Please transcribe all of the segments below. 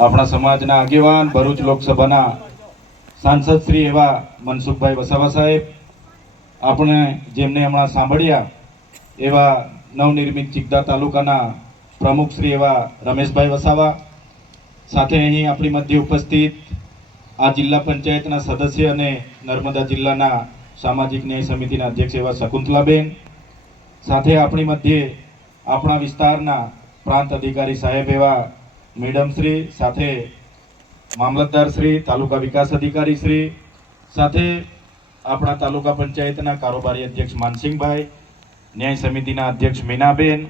આપણા સમાજના આગેવાન ભરૂચ લોકસભાના સાંસદ શ્રી એવા મનસુખભાઈ વસાવા સાહેબ, આપણે જેમને હમણાં સાંભળ્યા એવા નવનિર્મિત ચિકદા તાલુકાના પ્રમુખ શ્રી એવા રમેશભાઈ વસાવા, સાથે અહીં આપણી મધ્ય ઉપસ્થિત આ જિલ્લા પંચાયતના સદસ્ય અને નર્મદા જિલ્લાના સામાજિક ન્યાય સમિતિના અધ્યક્ષ એવા શકુંતલાબેન, સાથે આપણી મધ્યે આપણા વિસ્તારના પ્રાંત અધિકારી સાહેબ એવા મેડમ શ્રી, સાથે મામલતદાર શ્રી, તાલુકા વિકાસ અધિકારી શ્રી, સાથે આપણા તાલુકા પંચાયતના કારોબારી અધ્યક્ષ માનસિંહભાઈ, ન્યાય સમિતિના અધ્યક્ષ મીનાબેન,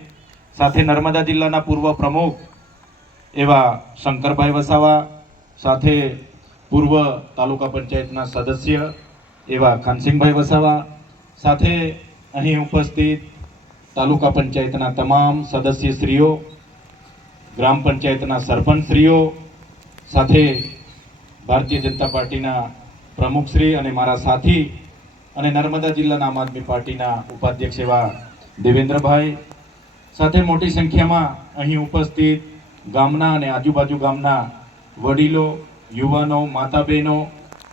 સાથે નર્મદા જિલ્લાના પૂર્વ પ્રમુખ એવા શંકરભાઈ વસાવા, સાથે પૂર્વ તાલુકા પંચાયતના સદસ્ય એવા ખાનસિંહભાઈ વસાવા, સાથે અહીં ઉપસ્થિત તાલુકા પંચાયતના તમામ સદસ્યશ્રીઓ, ગ્રામ પંચાયતના સરપંચશ્રીઓ, સાથે ભારતીય જનતા પાર્ટીના પ્રમુખશ્રી અને મારા સાથી અને નર્મદા જિલ્લાના આમ આદમી પાર્ટીના ઉપાધ્યક્ષ એવા દેવેન્દ્રભાઈ, સાથે મોટી સંખ્યામાં અહીં ઉપસ્થિત ગામના અને આજુબાજુ ગામના વડીલો, યુવાનો, માતા બહેનો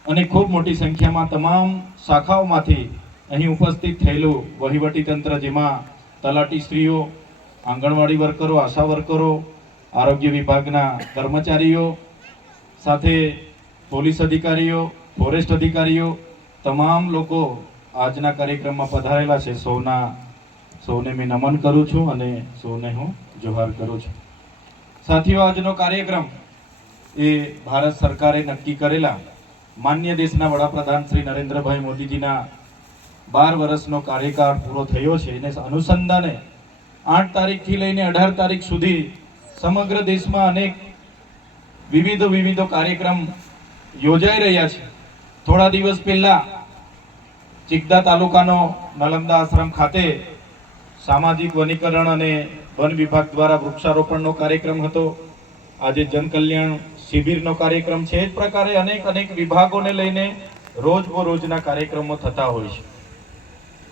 અને ખૂબ મોટી સંખ્યામાં તમામ શાખાઓમાંથી અહીં ઉપસ્થિત થયેલું વહીવટી તંત્ર, જેમાં તલાટીશ્રીઓ, આંગણવાડી વર્કરો, આશા વર્કરો, આરોગ્ય વિભાગના કર્મચારીઓ, સાથે પોલીસ અધિકારીઓ, ફોરેસ્ટ અધિકારીઓ, તમામ લોકો આજના કાર્યક્રમમાં પધારેલા છે. સૌને મેં નમન કરું છું અને સૌને હું જોહાર કરું છું. સાથીઓ, આજનો કાર્યક્રમ એ ભારત સરકારે નક્કી કરેલા માન્ય દેશના વડાપ્રધાન શ્રી નરેન્દ્રભાઈ મોદીજીના 12 વર્ષનો કાર્યકાળ પૂરો થયો છે. એને અનુસંધાને 8 તારીખથી લઈને 18 તારીખ સુધી સમગ્ર દેશમાં અનેક વિવિધ કાર્યક્રમ યોજાઈ રહ્યા છે. થોડા દિવસ પહેલા ચિકદા તાલુકાનો નાલંદા આશ્રમ ખાતે સામાજિક વનીકરણ અને વન વિભાગ દ્વારા વૃક્ષારોપણનો કાર્યક્રમ હતો. આજે જનકલ્યાણ શિબિરનો કાર્યક્રમ છે. એ જ પ્રકારે અનેક વિભાગોને લઈને રોજના કાર્યક્રમો થતા હોય છે.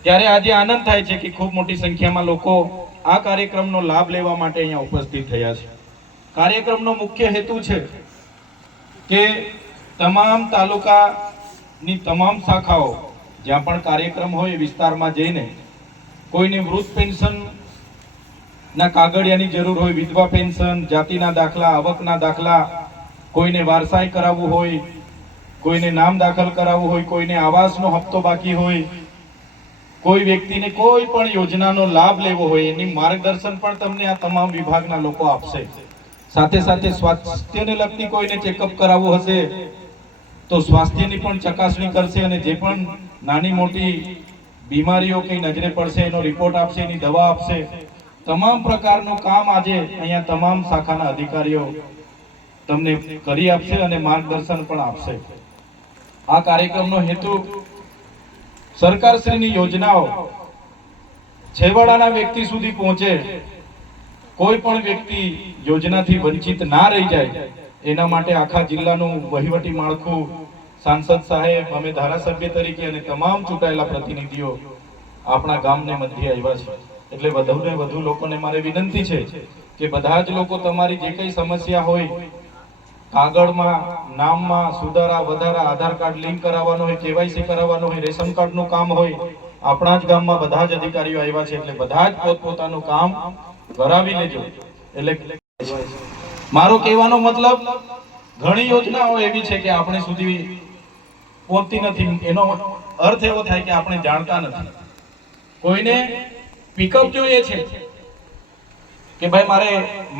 ત્યારે આજે આનંદ થાય છે કે ખૂબ મોટી સંખ્યામાં લોકો આ કાર્યક્રમનો લાભ લેવા માટે અહીંયા ઉપસ્થિત થયા છે. કાર્યક્રમનો મુખ્ય હેતુ છે કે તમામ તાલુકાની તમામ શાખાઓ જ્યાં પણ કાર્યક્રમ હોય વિસ્તારમાં જઈને કોઈને વૃદ્ધ પેન્શન ના કાગળિયાની જરૂર હોય, વિધવા પેન્શન, જાતિના દાખલા, આવકના દાખલા, કોઈને વારસાઈ કરાવવું હોય, કોઈને નામ દાખલ કરાવવું હોય, કોઈને આવાસનો હપ્તો બાકી હોય, કોઈ વ્યક્તિને કોઈ પણ યોજનાનો લાભ લેવો હોય, એની માર્ગદર્શન પણ તમને આ તમામ વિભાગના લોકો આપશે. સાથે સ્વાસ્થ્યને લગતી કોઈને ચેકઅપ કરાવવું હશે તો સ્વાસ્થ્યની પણ ચકાસણી કરશે અને જે પણ નાની મોટી બીમારીઓ કઈ નજરે પડશે એનો રિપોર્ટ આપશે, એની દવા આપશે. તમામ પ્રકારનું કામ આજે અહીંયા તમામ શાખાના અધિકારીઓ તમને કરી આપશે અને માર્ગદર્શન પણ આપશે. આ કાર્યક્રમનો હેતુ સરકારશ્રીની યોજનાઓ છેવાડાના વ્યક્તિ સુધી પહોંચે, કોઈ પણ વ્યક્તિ યોજનાથી વંચિત ના રહી જાય, એના માટે આખા જિલ્લાનું વહીવટી માળખું સાંસદ સાહેબ, અમે ધારાસભ્ય તરીકે અને તમામ ચૂંટાયેલા પ્રતિનિધિઓ આપણા ગામને મધ્ય આવ્યા છે. એટલે વધુને વધુ લોકોને મારે વિનંતી છે કે બધા જ લોકો તમારી જે કઈ સમસ્યા હોય, કાગળમાં, નામમાં સુધારા વધારા, આધાર કાર્ડ લિંક કરાવવાનો હોય, કેવાયસી કરાવવાનો હોય, રેશન કાર્ડનું કામ હોય, આપણા જ ગામમાં બધા જ અધિકારીઓ આવ્યા છે. એટલે બધા જ પોતપોતાનું કામ કરાવી લેજો. એટલે મારો કહેવાનો મતલબ, ઘણી યોજનાઓ એવી છે કે આપણે સુધી પહોંચતી નથી. એનો અર્થ એવો થાય કે આપણે જાણતા નથી. કોઈને પિકઅપ જોઈએ છે કે ભાઈ મારે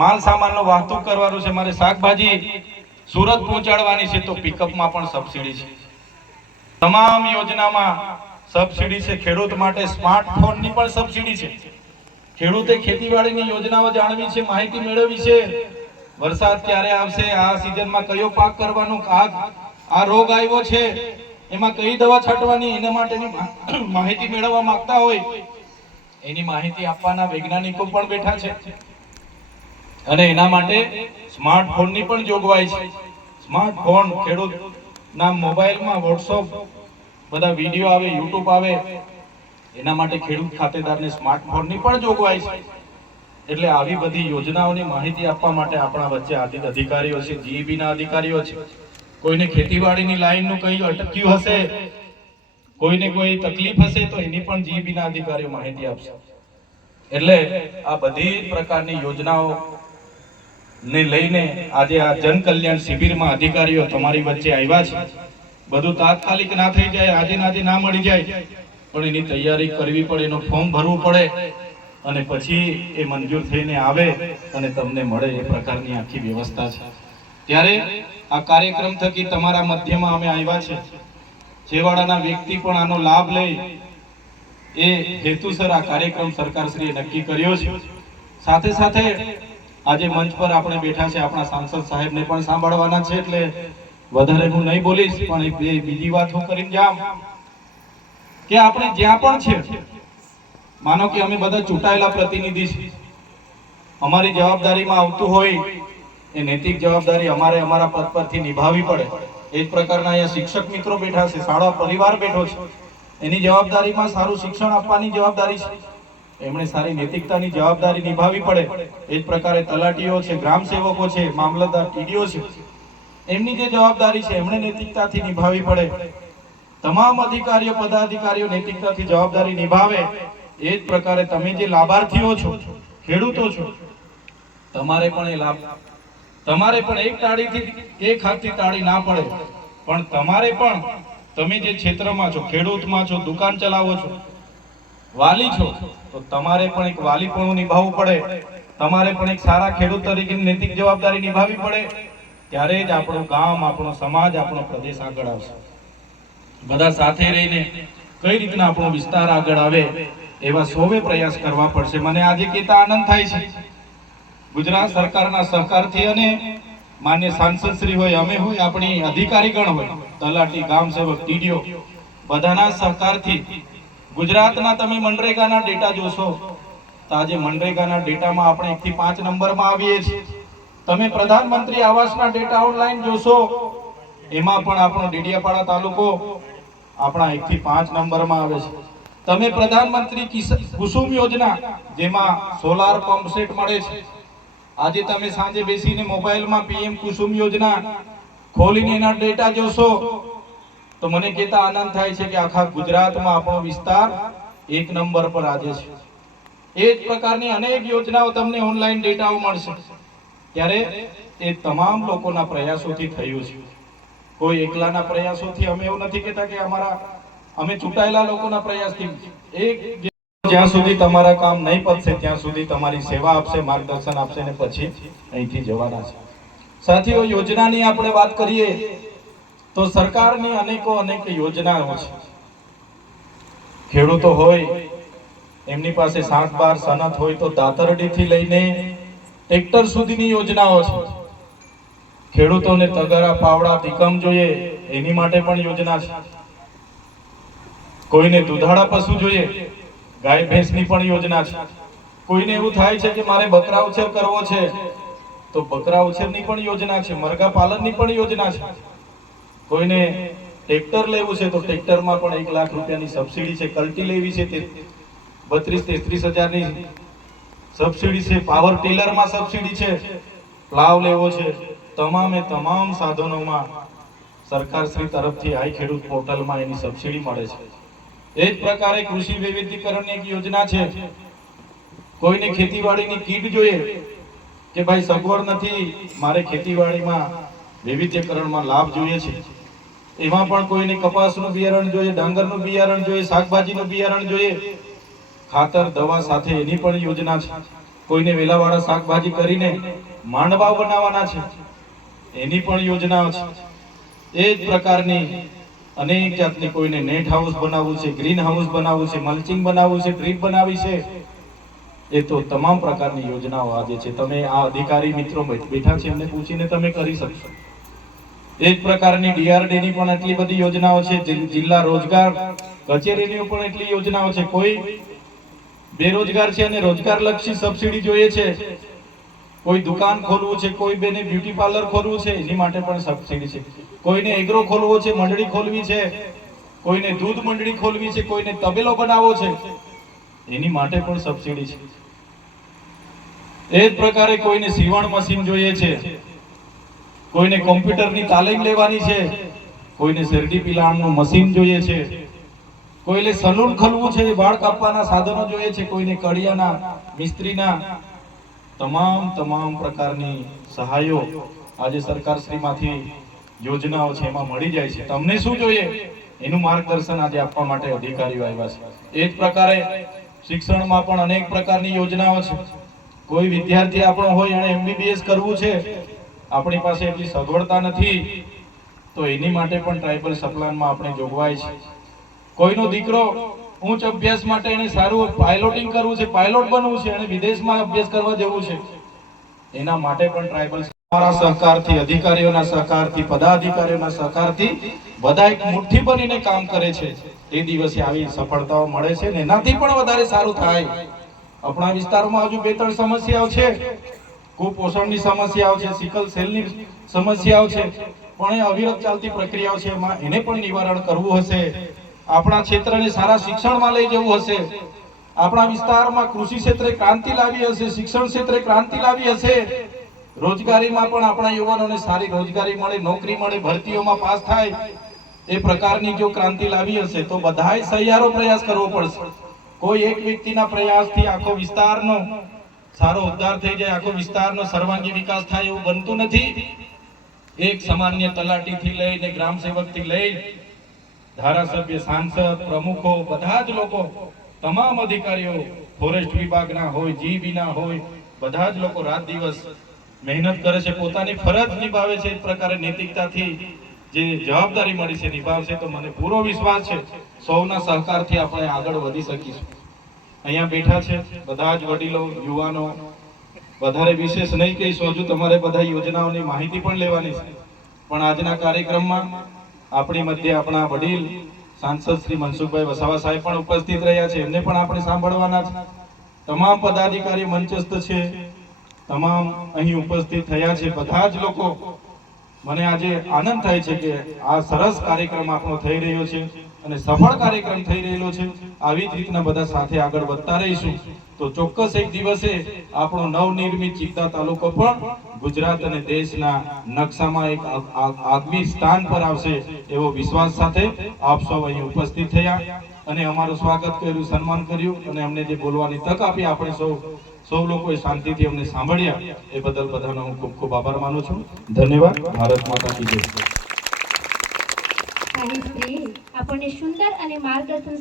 માલ સામાનનો વાહતુક કરવાનું છે, મારે શાકભાજી સુરત પહોંચાડવાની છે, તો પિકઅપમાં પણ સબસિડી છે. તમામ યોજનામાં સબસિડી છે. ખેડૂત માટે સ્માર્ટફોનની પણ સબસિડી છે. ખેડૂતે ખેતીવાડીની યોજનાઓ જાણવી છે, માહિતી મેળવવી છે. વરસાદ ક્યારે આવશે, આ સિઝનમાં કયો પાક કરવાનો, આ રોગ આવ્યો છે એમાં કઈ દવા છાંટવાની, એના માટેની માહિતી મેળવવા માંગતા હોય, એની માહિતી આપવાના વૈજ્ઞાનિકો પણ બેઠા છે. અને એના માટે સ્માર્ટફોનની પણ જોગવાઈ છે. સ્માર્ટફોન ખેડૂતના મોબાઈલમાં વોટ્સઅપ બધા વિડીયો આવે, યુટ્યુબ આવે, એના માટે ખેડૂત ખાતેદારને સ્માર્ટફોનની પણ જોગવાઈ છે. એટલે આવી બધી યોજનાઓની માહિતી આપવા માટે આપણા વચ્ચે અધિકારીઓ છે, જીઈબીના અધિકારીઓ છે. કોઈને ખેતીવાડીની લાઈનનું કંઈ અટક્યું હશે, કોઈને કોઈ તકલીફ હશે તો એની પણ જીઈબીના અધિકારીઓ માહિતી આપશે. એટલે આ બધી પ્રકારની યોજનાઓ ને લઈને આજે આ જન કલ્યાણ શિબિરમાં અધિકારીઓ તમારી વચ્ચે આવ્યા છે. બધું તાત્કાલિક ના થઈ જાય, આજે ને આજે ના મળી જાય, પણ એની તૈયારી કરવી પડે, એનું ફોર્મ ભરવું પડે અને પછી એ મંજૂર થઈને આવે અને તમને મળે, એ પ્રકારની આખી વ્યવસ્થા છે. ત્યારે આ કાર્યક્રમ થકી તમારા મધ્યમાં અમે આવ્યા છે. છેવાડાના વ્યક્તિ પણ આનો લાભ લે એ હેતુસર આ કાર્યક્રમ સરકારશ્રીએ નક્કી કર્યો છે. સાથે સાથે આજે મંચ પર આપણે બેઠા છે, આપણા સાંસદ સાહેબને પણ સાંભળવાના છે, એટલે વધારે હું નહીં બોલીશ, પણ બીજી વાત હું કરીને જામ કે આપણે જ્યાં પણ છે, માનો કે અમે બધા ચૂંટાયેલા પ્રતિનિધિ છીએ, અમારી જવાબદારીમાં આવતું હોય એ નૈતિક જવાબદારી અમારે અમારા પદ પરથી નિભાવવી પડે. એ જ પ્રકારના અહીંયા શિક્ષક મિત્રો બેઠા છે, શાળા પરિવાર બેઠો છે, એની જવાબદારીમાં સારું શિક્ષણ આપવાની જવાબદારી છે, એમણે સારી નૈતિકતાની જવાબદારી નિભાવવી પડે. એ જ પ્રકારે તલાટીઓ છે, ગ્રામ સેવકો છે, મામલતદાર, ટીડીઓ છે, એમની જે જવાબદારી છે એમણે નૈતિકતાથી નિભાવવી પડે. તમામ અધિકારીઓ, પદાધિકારીઓ નૈતિકતાથી જવાબદારી નિભાવે. એ જ પ્રકારે તમે જે લાભાર્થીઓ છો, ખેડૂતો છો, તમારે પણ એ લાભ, તમારે પણ એક તાળીથી એક હાથથી તાળી ના પડે, પણ તમારે પણ, તમે જે ક્ષેત્રમાં છો, ખેડૂતમાં છો, દુકાન ચલાવો છો, વાલી છો, તો તમારે પણ એક વાલીપણું નિભાવવું પડે. તમારે પણ એક સારા ખેડૂત તરીકેની નૈતિક જવાબદારી નિભાવવી પડે. ત્યારે જ આપણું ગામ, આપણો સમાજ, આપણો પ્રદેશ આગળ આવશે. બધા સાથે રહીને કઈ રીતના આપણો વિસ્તાર આગળ આવે એવા સૌએ પ્રયાસ કરવા પડશે. મને આજે કહેતા આનંદ થાય છે, ગુજરાત સરકારના સહકારથી અને માન્ય સાંસદ શ્રી હોય, અમે હોય, આપણી અધિકારીગણ હોય, તલાટી, ગામ સેવક, ટીડીઓ, બધાના સહકારથી ગુજરાતના તમે મનરેગાના ડેટા જોશો તો આજે મનરેગાના ડેટામાં આપણે 1 થી 5 નંબરમાં આવીએ છીએ. તમે પ્રધાનમંત્રી આવાસના ડેટા ઓનલાઈન જોશો, એમાં પણ આપણો ડેડિયાપાડા તાલુકો આપણા 1 થી 5 નંબરમાં આવે છે. તમે પ્રધાનમંત્રી કુસુમ યોજના, જેમાં સોલાર પંપ સેટ મળે છે, આજે તમે સાંજે બેસીને મોબાઈલમાં પીએમ કુસુમ યોજના ખોલીને એના ડેટા જોશો તો મને કહેતા આનંદ થાય છે કે આખા ગુજરાતમાં આપણો વિસ્તાર 1 નંબર પર આજે છે. એ જ પ્રકારની અનેક યોજનાઓ તમને ઓનલાઈન ડેટાઓ મળશે. ત્યારે એ તમામ લોકોના પ્રયાસોથી થયું છે. કોઈ એકલાના પ્રયાસોથી અમે એવું નથી કહેતા કે અમે ચૂંટાયેલા લોકોના પ્રયાસથી. જ્યાં સુધી તમારા કામ નહીં પતશે ત્યાં સુધી તમારી સેવા આપશે, માર્ગદર્શન આપશે ને પછી અહીંથી જવાના છે. સાથીઓ, યોજનાની આપણે વાત કરીએ તો સરકારની અનેક યોજનાઓ છે. ખેડૂતો હોય એમની પાસે 7-12 સનત હોય તો દાતરડીથી લઈને ટ્રેક્ટર સુધીની યોજનાઓ છે. ખેડૂતોને તગારા, પાવડા, પિકમ જોઈએ એની માટે પણ યોજના છે. કોઈને દુધાળા પશુ જોઈએ, ગાય ભેંસની પણ યોજના છે. કોઈને એવું થાય છે કે મારે બકરા ઉછેર કરવો છે તો બકરા ઉછેરની પણ યોજના છે, મરઘા પાલનની પણ યોજના છે. કોઈને ટ્રેક્ટર લેવું છે તો ટ્રેક્ટરમાં પણ 1 લાખ રૂપિયાની સબસિડી છે. કલ્ટી લેવી છે તે 32-33 હજારની સબસિડી છે. પાવર ટીલરમાં સબસિડી છે. પ્લાવ લેવો છે, તમામ સાધનોમાં સરકારશ્રી તરફથી આઈ ખેડૂત પોર્ટલમાં એની સબસિડી મળે છે. એ જ પ્રકારે કૃષિ વૈવિધ્યકરણની એક યોજના છે. કોઈને ખેતીવાડીની કીટ જોઈએ કે ભાઈ સગવડ નથી, મારે ખેતીવાડીમાં વૈવિધ્યકરણમાં લાભ જોઈએ છે, એમાં પણ કોઈને કપાસનું બિયારણ જોઈએ, ડાંગરનું બિયારણ જોઈએ, શાકભાજીનું બિયારણ જોઈએ, ખાતર, દવા સાથે એની પણ યોજના છે. કોઈને વેલાવાળા શાકભાજી કરીને માંડવા બનાવવાના છે, એની પણ યોજના છે. એ જ પ્રકારની અનેક જાતની, કોઈને નેટ હાઉસ બનાવવું છે, ગ્રીન હાઉસ બનાવવું છે, મલ્ચિંગ બનાવવું છે, ડ્રીપ બનાવી છે, એ તો તમામ પ્રકારની યોજનાઓ આજે છે. તમે આ અધિકારી મિત્રો બેઠા છે એમને પૂછીને તમે કરી શકશો. એ જ પ્રકારની ડીઆરડીની પણ એટલી બધી યોજનાઓ છે. જિલ્લા રોજગાર કચેરીની પણ એટલી યોજનાઓ છે. કોઈ બેરોજગાર છે અને રોજગારલક્ષી સબસિડી જોઈએ છે, કોઈ દુકાન ખોલવું છે, કોઈ બેને બ્યુટી પાર્લર ખોલવું છે, એની માટે પણ સબસિડી છે. કોઈને એગ્રો ખોલવો છે, મંડળી ખોલવી છે, કોઈને દૂધ મંડળી ખોલવી છે, કોઈને તબેલો બનાવવો છે, એની માટે પણ સબસિડી છે. એ જ પ્રકારે કોઈને સીવણ મશીન જોઈએ છે, કોઈને કોમ્પ્યુટરની તાલીમ લેવાની છે, કોઈને શેરડી પિલાણનું મશીન જોઈએ છે, કોઈને સલૂન ખોલવું છે, વાળ કાપવાના સાધનો જોઈએ છે, કોઈને કડિયાના મિસ્ત્રીના તમામ પ્રકારની સહાયો આજે સરકારશ્રીમાંથી યોજનાઓ છે એમાં મળી જાય છે. તમને શું જોઈએ એનું માર્ગદર્શન આજે આપવા માટે અધિકારીઓ આવ્યા છે. એ જ પ્રકારે શિક્ષણમાં પણ અનેક પ્રકારની યોજનાઓ છે. કોઈ વિદ્યાર્થી આપણો હોય એને MBBS કરવું છે, આપણી પાસે એટલી સગવડતા નથી, તો એની માટે પણ ટ્રાઇબલ સપ્લાનમાં આપણે જોગવાઈ છે. કોઈનો દીકરો ઉચ્ચ અભ્યાસ માટે એને સારું પાયલોટિંગ કરવું છે, પાયલોટ બનવું છે અને વિદેશમાં અભ્યાસ કરવા જવું છે, એના માટે પણ ટ્રાઇબલ અમારા સહકારથી, અધિકારીઓના સહકારથી, પદાધિકારીઓના સહકારથી બધા એક મુઠ્ઠી બનીને કામ કરે છે. તે દિવસે આવી સફળતાઓ મળે છે ને એનાથી પણ વધારે સારું થાય. આપણા વિસ્તારમાં હજુ 2-3 સમસ્યાઓ છે, કુપોષણની સમસ્યાઓ છે, સિકલ સેલની સમસ્યાઓ છે, પણ એ અવિરત ચાલતી પ્રક્રિયાઓ છે. એમાં એને પણ નિવારણ કરવું હશે, આપણા ક્ષેત્રને સારા શિક્ષણમાં લઈ જવું હશે, આપણા વિસ્તારમાં કૃષિ ક્ષેત્રે ક્રાંતિ લાવી હશે, શિક્ષણ ક્ષેત્રે ક્રાંતિ લાવી હશે, રોજગારીમાં પણ આપણા યુવાનોને સારી રોજગારી મળે, નોકરી મળે, ભરતીઓમાં પાસ થાય, એ પ્રકારની જો ક્રાંતિ લાવી હશે તો બધાય સહિયારો પ્રયાસ કરવો પડશે. કોઈ એક વ્યક્તિના પ્રયાસથી આખો વિસ્તારનો સારો ઉદ્ધાર થઈ જાય, આખો વિસ્તારનો સર્વાંગી વિકાસ થાય એવું બનતું નથી. એક સામાન્ય તલાટીથી લઈને ગ્રામ સેવકથી લઈને ધારાસભ્ય, સાંસદ, પ્રમુખો, બધા જ લોકો, તમામ અધિકારીઓ, ફોરેસ્ટ વિભાગના હોય, જીબીના હોય, બધા જ લોકો રાત દિવસ મહેનત કરે છે, પોતાની ફરજ નિભાવે છે. એક પ્રકારે નૈતિકતાથી જે જવાબદારી મળી છે નિભાવશે તો મને પૂરો વિશ્વાસ છે સૌના સહકારથી આપણે આગળ વધી શકીશું. અહીંયા બેઠા છે બધા જ વડીલો, યુવાનો, વધારે વિશેષ નહીં કહીશું, હજુ તમારે બધા યોજનાઓની માહિતી પણ લેવાની છે. પણ આજના કાર્યક્રમમાં આપણી મધ્ય આપણા વડીલ સાંસદ શ્રી મનસુખભાઈ વસાવા સાહેબ પણ ઉપસ્થિત રહ્યા છે, એમને પણ આપણે સાંભળવાના છે. તમામ પદાધિકારી મંચસ્થ છે, તમામ અહીં ઉપસ્થિત થયા છે બધા જ લોકો. મને આજે આનંદ થાય છે કે આ સરસ કાર્યક્રમ આપણો થઈ રહ્યો છે અને સફળ કાર્યક્રમ થઈ રહેલો છે. આવી જ રીતના બધા સાથે આગળ વધતા રહીશું તો ચોક્કસ એક દિવસે આપણો નવનિર્મિત ચિત્તા તાલુકો પણ ગુજરાત અને દેશના નકશામાં એક આગવી સ્થાન પર આવશે એવો વિશ્વાસ સાથે આપ સૌ અહીં ઉપસ્થિત થયા અને અમારું સ્વાગત કર્યું, સન્માન કર્યું અને અમને જે બોલવાની તક આપી, આપણે સૌ લોકોએ શાંતિથી અમને સાંભળ્યા, એ બદલ બધાનો હું ખૂબ ખૂબ આભાર માનું છું. ધન્યવાદ. ભારત માતા કી જય. આપણને સુંદર અને માર્ગદર્શન